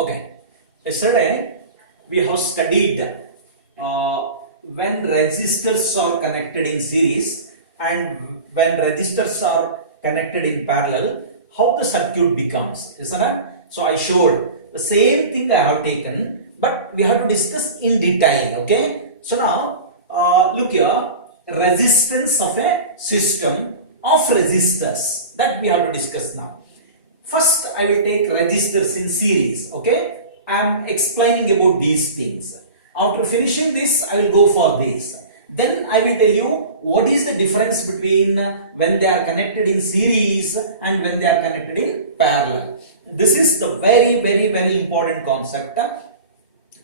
Okay, yesterday we have studied when resistors are connected in series and when resistors are connected in parallel, how the circuit becomes, isn't it? So I showed the same thing I have taken, but we have to discuss in detail. Okay, so now look here, resistance of a system of resistors, that we have to discuss now. First, I will take resistors in series. Okay, I am explaining about these things. After finishing this, I will go for this. Then I will tell you what is the difference between when they are connected in series and when they are connected in parallel. This is the very important concept,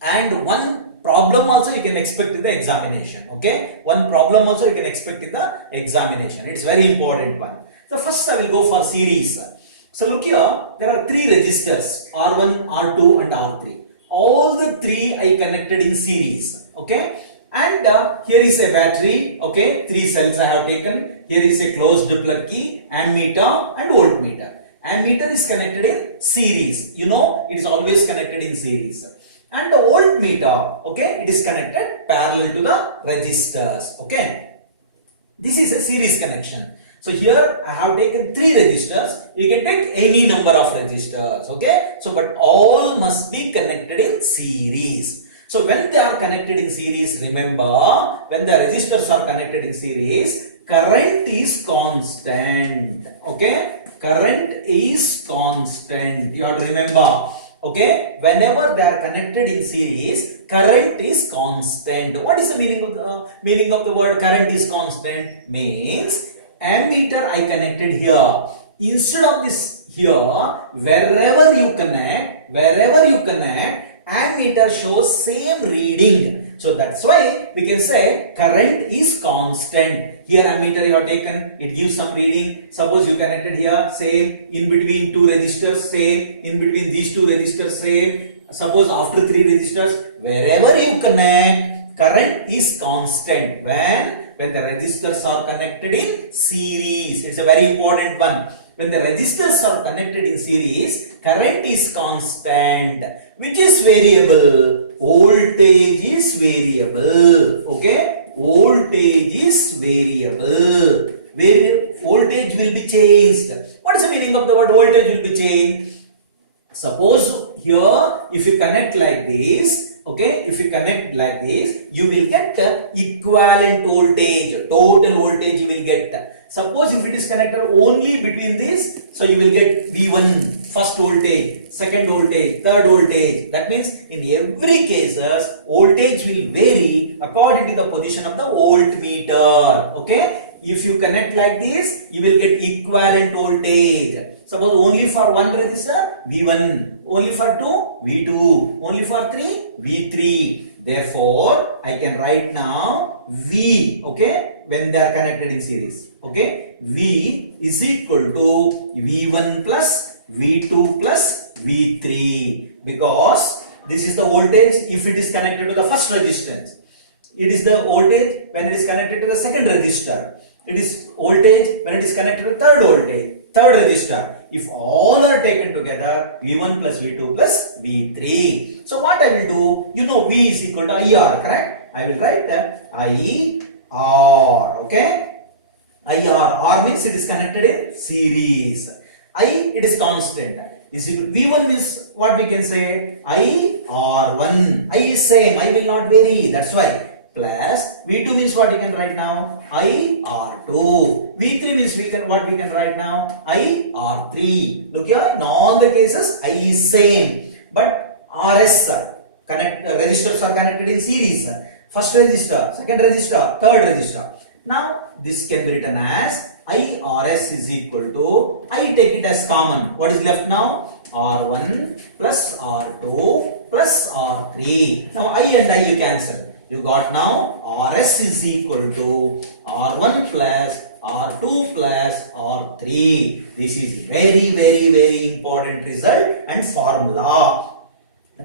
and one problem also you can expect in the examination. Okay, one problem also you can expect in the examination. It's very important one. So first I will go for series. So look here, there are three resistors, R1, R2 and R3. All the three I connected in series. Okay, and here is a battery. Okay, three cells I have taken. Here is a closed plug key, ammeter and voltmeter. Ammeter is connected in series. You know, it is always connected in series. And the voltmeter, okay, it is connected parallel to the resistors. Okay, this is a series connection. So here I have taken three resistors. You can take any number of resistors. Okay, so but all must be connected in series. So when they are connected in series, remember, when the resistors are connected in series, current is constant. Okay, current is constant. You have to remember. Okay, whenever they are connected in series, current is constant. What is the meaning of the word current is constant? Means ammeter I connected here. Instead of this here, wherever you connect, ammeter shows same reading. So that's why we can say current is constant. Here ammeter you have taken, it gives some reading. Suppose you connected here, same. In between two resistors, same. In between these two resistors, same. Suppose after three resistors, wherever you connect, current is constant. When the resistors are connected in series. It's a very important one. When the resistors are connected in series, current is constant. Which is variable? Voltage is variable. Okay, voltage is variable. Voltage will be changed. What is the meaning of the word voltage will be changed? Suppose here, if you connect like this, okay, if you connect like this, you will get equivalent voltage, total voltage you will get. Suppose if it is connected only between this, so you will get V1, first voltage, second voltage, third voltage. That means in every cases, voltage will vary according to the position of the voltmeter. Okay, if you connect like this, you will get equivalent voltage. Suppose only for one resistor, V1, only for two, V2, only for three, V3. Therefore, I can write now V, okay, when they are connected in series. Okay, V is equal to V1 plus V2 plus V3, because this is the voltage if it is connected to the first resistance. It is the voltage when it is connected to the second resistor. It is voltage when it is connected to third resistor. If all are taken together, V1 plus V2 plus V3. So what I will do, you know V is equal to IR, correct? I will write IR, okay? IR, R means it is connected in series. I, it is constant. V1 is what we can say, IR1. I is same, I will not vary, that's why. Plus V2 means what you can write now, IR2. V3 means what we can write now, IR3. Look here, in all the cases I is same, but RS resistors are connected in series. First resistor, second resistor, third resistor. Now this can be written as IRS is equal to, I take it as common. What is left now? R1 plus R2 plus R3. Now I and I you cancel. You got now RS is equal to R1 plus R2 plus R3. This is very important result and formula.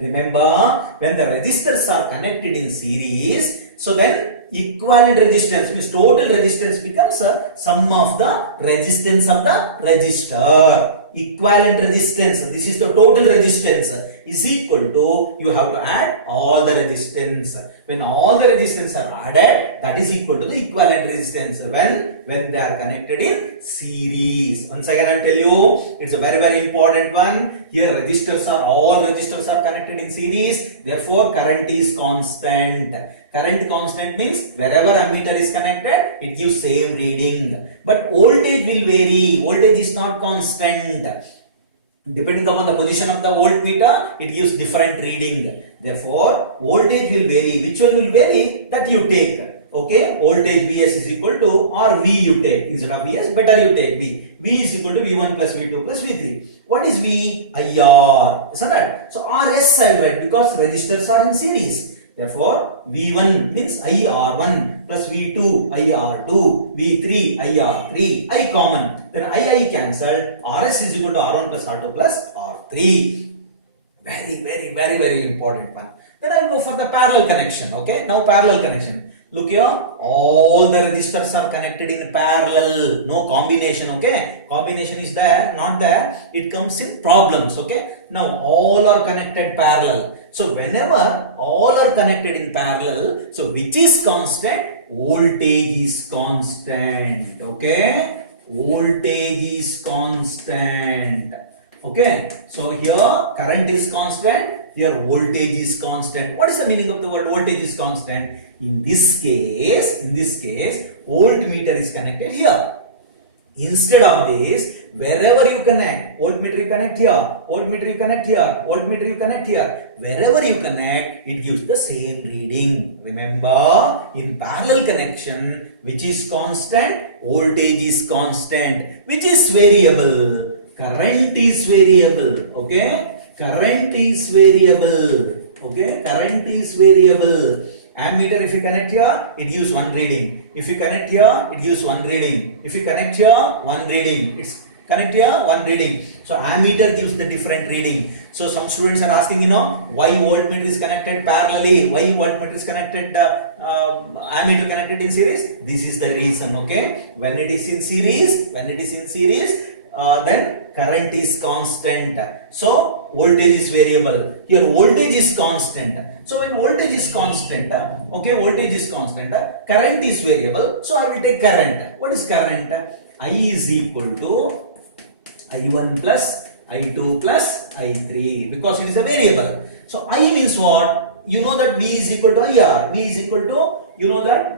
Remember, when the resistors are connected in series, so then equivalent resistance means total resistance becomes a sum of the resistance of the resistor. equivalent resistance, this is the total resistance, is equal to, you have to add all the resistance. When all the resistance are added, that is equal to the equivalent resistance when they are connected in series. Once again I tell you, it's a very important one. Here all resistors are connected in series, therefore current is constant. Current constant means wherever ammeter is connected, it gives same reading. But voltage will vary. Voltage is not constant. Depending upon the position of the voltmeter, it gives different reading. Therefore, voltage will vary. Which one will vary? That you take. Okay, voltage Vs is equal to, or V you take. Instead of Vs, better you take V. V is equal to V1 plus V2 plus V3. What is V? IR. Isn't it? So RS I will write because resistors are in series. Therefore, V1 means IR1 plus V2 IR2, V3 IR3, I common. Then I cancelled. RS is equal to R1 plus R2 plus R3. Very important one. Then I will go for the parallel connection. Okay, now parallel connection. Look here, all the resistors are connected in parallel, no combination. Okay, combination is there, not there, it comes in problems. Okay, now all are connected parallel. So whenever all are connected in parallel, so which is constant? Voltage is constant. Okay, voltage is constant. Okay, so here current is constant, here voltage is constant. What is the meaning of the word voltage is constant? In this case, voltmeter is connected here. Instead of this, wherever you connect, voltmeter you connect here, voltmeter you connect here, voltmeter you connect here. Wherever you connect, it gives the same reading. Remember, in parallel connection, which is constant? Voltage is constant. Which is variable? Current is variable. Okay? Current is variable. Okay? Current is variable. Ammeter, if you connect here, it gives one reading. If you connect here, it gives one reading. If you connect here, one reading. It's connect here, one reading. So ammeter gives the different reading. So some students are asking, why voltmeter is connected parallelly? Why voltmeter is connected, ammeter connected in series? This is the reason. Okay, when it is in series, then current is constant. So voltage is variable. Here voltage is constant. So when voltage is constant, voltage is constant, current is variable. So I will take current. What is current? I is equal to I1 plus I2 plus I3 because it is a variable. So I means what? You know that V is equal to IR. V is equal to,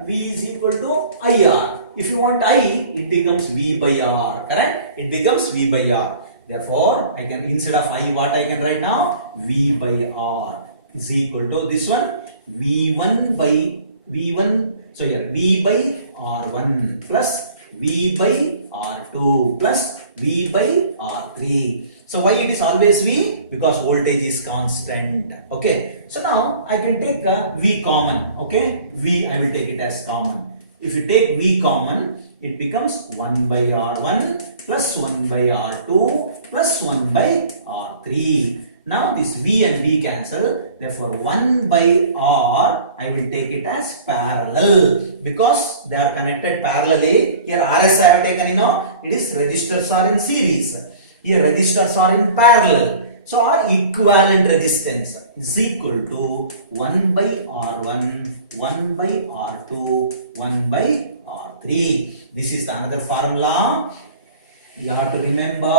V is equal to IR. If you want I, it becomes V by R. Correct? It becomes V by R. Therefore, I can, instead of I, what I can write now? V by R is equal to this one, V1 by V1. So here, V by R1 plus V by R2 plus V by R3. So why it is always V? Because voltage is constant. Okay. So now I can take V common. Okay. V I will take it as common. If you take V common, it becomes 1 by R1 plus 1 by R2 plus 1 by R3. Now this V and V cancel. Therefore 1 by R I will take it as parallel because they are connected parallelly. Here RS I have taken, it is resistors are in series. Here resistors are in parallel. So our equivalent resistance is equal to 1 by R1, 1 by R2, 1 by R3. This is another formula. You have to remember,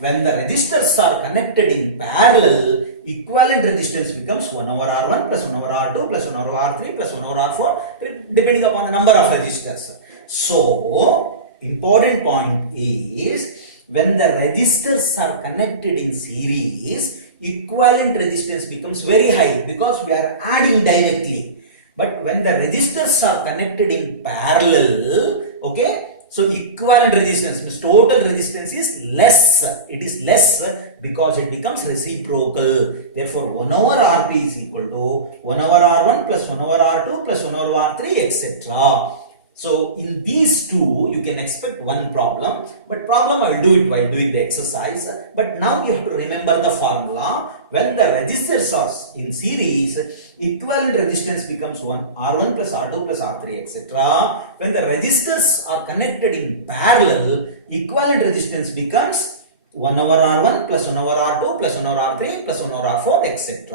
when the resistors are connected in parallel, equivalent resistance becomes 1 over R1 plus 1 over R2 plus 1 over R3 plus 1 over R4 depending upon the number of resistors. So, important point is, when the resistors are connected in series, equivalent resistance becomes very high because we are adding directly. But when the resistors are connected in parallel, okay, so equivalent resistance means total resistance is less. It is less because it becomes reciprocal. Therefore, 1 over Rp is equal to 1 over R1 plus 1 over R2 plus 1 over R3, etc. So in these two, you can expect one problem, but problem I will do it while doing the exercise. But now you have to remember the formula. When the resistors are in series, equivalent resistance becomes R1 plus R2 plus R3, etc. When the resistors are connected in parallel, equivalent resistance becomes 1 over R1 plus 1 over R2 plus 1 over R3 plus 1 over R4, etc.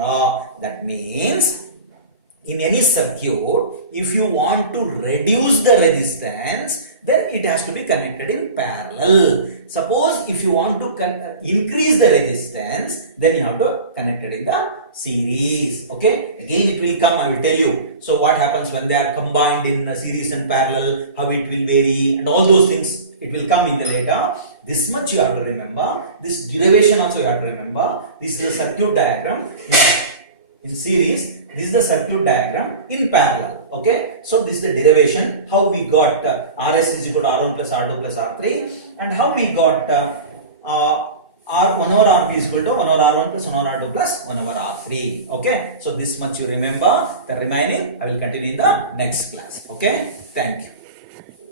That means in any circuit, if you want to reduce the resistance, then it has to be connected in parallel. Suppose if you want to increase the resistance, then you have to connect it in the series. Okay, again it will come, I will tell you. So what happens when they are combined in series and parallel, how it will vary, and all those things, it will come in the later. This much you have to remember. This derivation also you have to remember. This is a circuit diagram in series. This is the circuit diagram in parallel. Okay, so this is the derivation, how we got RS is equal to R1 plus R2 plus R3, and how we got R1 over RB is equal to 1 over R1 plus 1 over R2 plus 1 over R3. Okay, so this much you remember. The remaining I will continue in the next class. Okay, thank you.